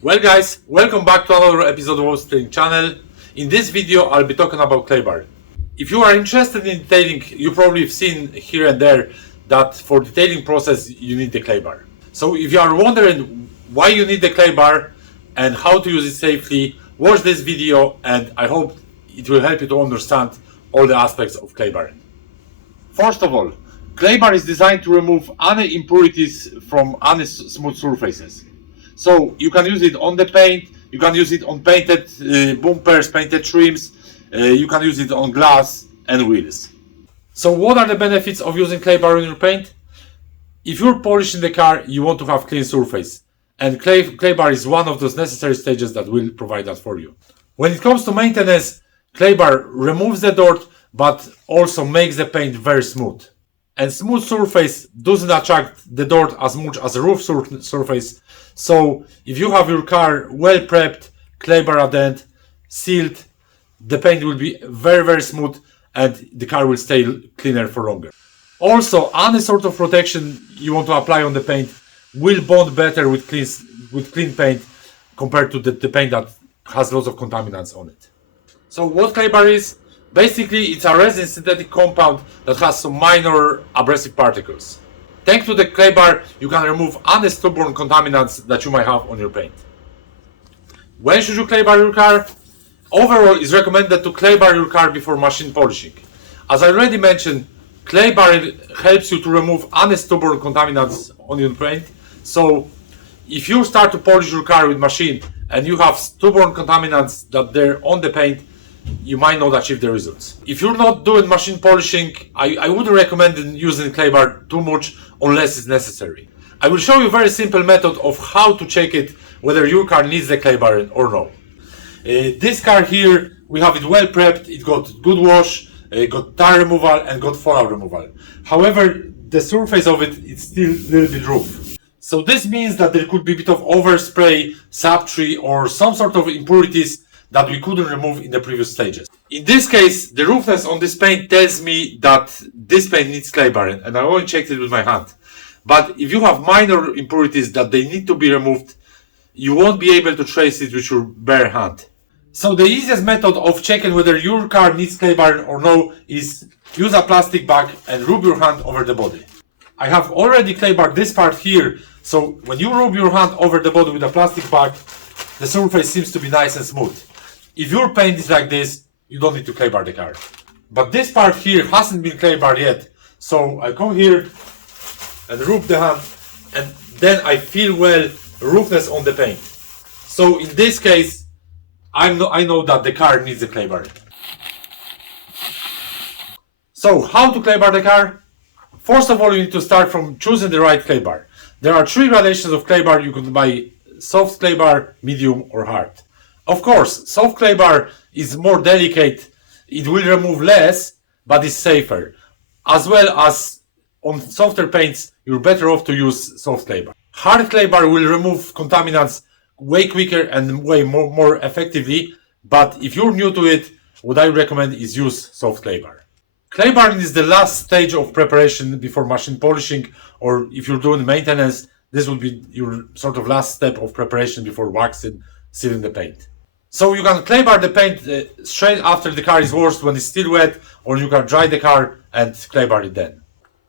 Well guys, welcome back to another episode of Wallstream channel. In this video I'll be talking about clay bar. If you are interested in detailing, you probably have seen here and there that for detailing process you need the clay bar. So if you are wondering why you need the clay bar and how to use it safely, watch this video and I hope it will help you to understand all the aspects of clay bar. First of all, clay bar is designed to remove any impurities from any smooth surfaces. So you can use it on the paint, you can use it on painted bumpers, painted trims, you can use it on glass and wheels. So what are the benefits of using clay bar on your paint? If you're polishing the car, you want to have clean surface. And clay bar is one of those necessary stages that will provide that for you. When it comes to maintenance, clay bar removes the dirt, but also makes the paint very smooth. And smooth surface doesn't attract the dirt as much as a roof surface. So if you have your car well prepped, clay bar at the end, sealed, the paint will be very smooth and the car will stay cleaner for longer. Also, any sort of protection you want to apply on the paint will bond better with clean paint compared to the paint that has lots of contaminants on it. So what clay bar is? Basically, it's a resin synthetic compound that has some minor abrasive particles. Thanks to the clay bar, you can remove any stubborn contaminants that you might have on your paint. When should you clay bar your car? Overall, it's recommended to clay bar your car before machine polishing. As I already mentioned, clay bar helps you to remove any stubborn contaminants on your paint. So, if you start to polish your car with machine and you have stubborn contaminants that they're on the paint, you might not achieve the results. If you're not doing machine polishing, I wouldn't recommend using clay bar too much unless it's necessary. I will show you a very simple method of how to check it whether your car needs the clay bar or no. This car here, we have it well prepped, it got good wash, got tar removal and got fallout removal. However, the surface of it is still a little bit rough. So this means that there could be a bit of overspray, sap-tree or some sort of impurities that we couldn't remove in the previous stages. In this case, the roughness on this paint tells me that this paint needs clay bar and I only checked it with my hand. But if you have minor impurities that they need to be removed, you won't be able to trace it with your bare hand. So the easiest method of checking whether your car needs clay bar or no is use a plastic bag and rub your hand over the body. I have already clay barred this part here, so when you rub your hand over the body with a plastic bag, the surface seems to be nice and smooth. If your paint is like this, you don't need to clay bar the car. But this part here hasn't been clay barred yet. So I come here and rub the hand and then I feel well roughness on the paint. So in this case, I know that the car needs a clay bar. So how to clay bar the car? First of all, you need to start from choosing the right clay bar. There are 3 gradations of clay bar. You can buy soft clay bar, medium or hard. Of course, soft clay bar is more delicate, it will remove less, but it's safer. As well as on softer paints, you're better off to use soft clay bar. Hard clay bar will remove contaminants way quicker and way more effectively, but if you're new to it, what I recommend is use soft clay bar. Clay barring is the last stage of preparation before machine polishing, or if you're doing maintenance, this will be your sort of last step of preparation before waxing, sealing the paint. So you can clay bar the paint straight after the car is washed when it's still wet, or you can dry the car and clay bar it then.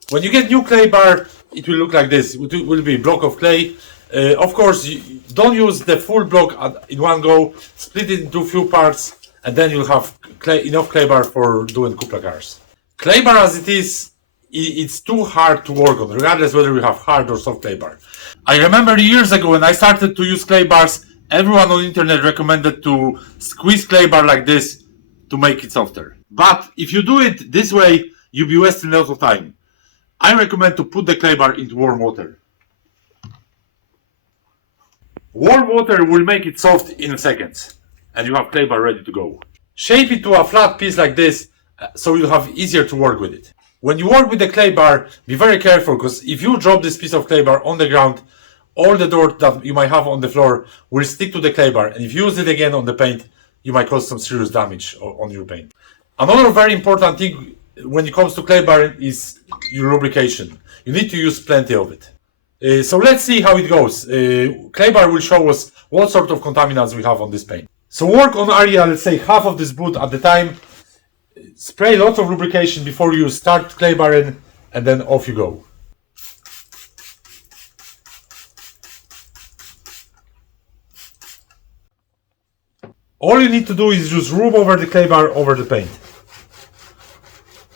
When you get new clay bar, it will look like this. It will be a block of clay. Of course, you don't use the full block in one go. Split it into a few parts, and then you'll have enough clay bar for doing Cupra cars. Clay bar as it is, it's too hard to work on, regardless whether we have hard or soft clay bar. I remember years ago when I started to use clay bars, everyone on the internet recommended to squeeze clay bar like this to make it softer. But if you do it this way, you'll be wasting a lot of time. I recommend to put the clay bar into warm water. Warm water will make it soft in seconds, and you have clay bar ready to go. Shape it to a flat piece like this, so you'll have easier to work with it. When you work with the clay bar, be very careful, because if you drop this piece of clay bar on the ground, all the dirt that you might have on the floor will stick to the clay bar, and if you use it again on the paint, you might cause some serious damage on your paint. Another very important thing when it comes to clay bar is your lubrication. You need to use plenty of it. So let's see how it goes. Clay bar will show us what sort of contaminants we have on this paint. So work on area, let's say half of this boot at the time. Spray lots of lubrication before you start clay barring, and then off you go. All you need to do is just rub over the clay bar over the paint.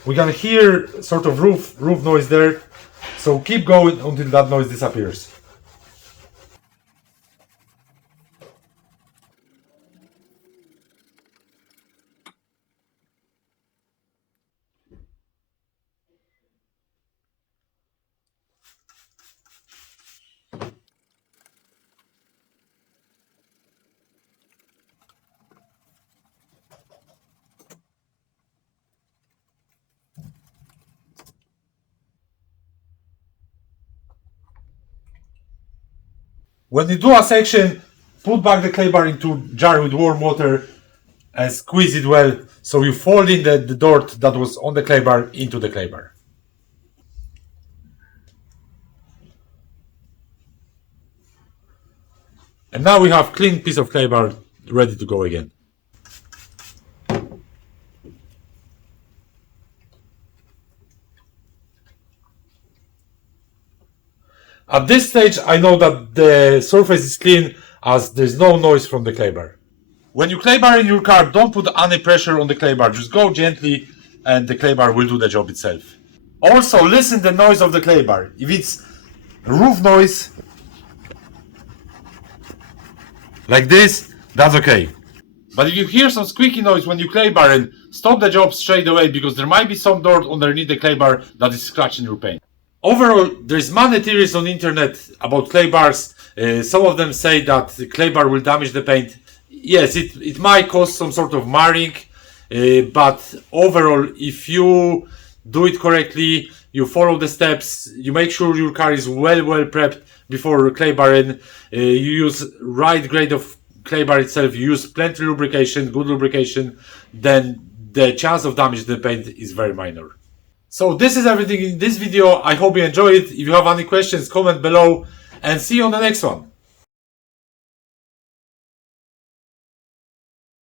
We can hear sort of roof noise there, so keep going until that noise disappears. When you do a section, put back the clay bar into jar with warm water and squeeze it well, so you fold in the dirt that was on the clay bar into the clay bar. And now we have clean piece of clay bar ready to go again. At this stage, I know that the surface is clean as there's no noise from the clay bar. When you clay bar in your car, don't put any pressure on the clay bar. Just go gently and the clay bar will do the job itself. Also, listen the noise of the clay bar. If it's roof noise, like this, that's okay. But if you hear some squeaky noise when you clay bar in, stop the job straight away because there might be some dirt underneath the clay bar that is scratching your paint. Overall, there's many theories on the internet about clay bars. Some of them say that the clay bar will damage the paint. Yes, it might cause some sort of marring, but overall, if you do it correctly, you follow the steps, you make sure your car is well prepped before clay barring, you use right grade of clay bar itself, you use plenty lubrication, good lubrication, then the chance of damage to the paint is very minor. So this is everything in this video. I hope you enjoyed it. If you have any questions, comment below and see you on the next one.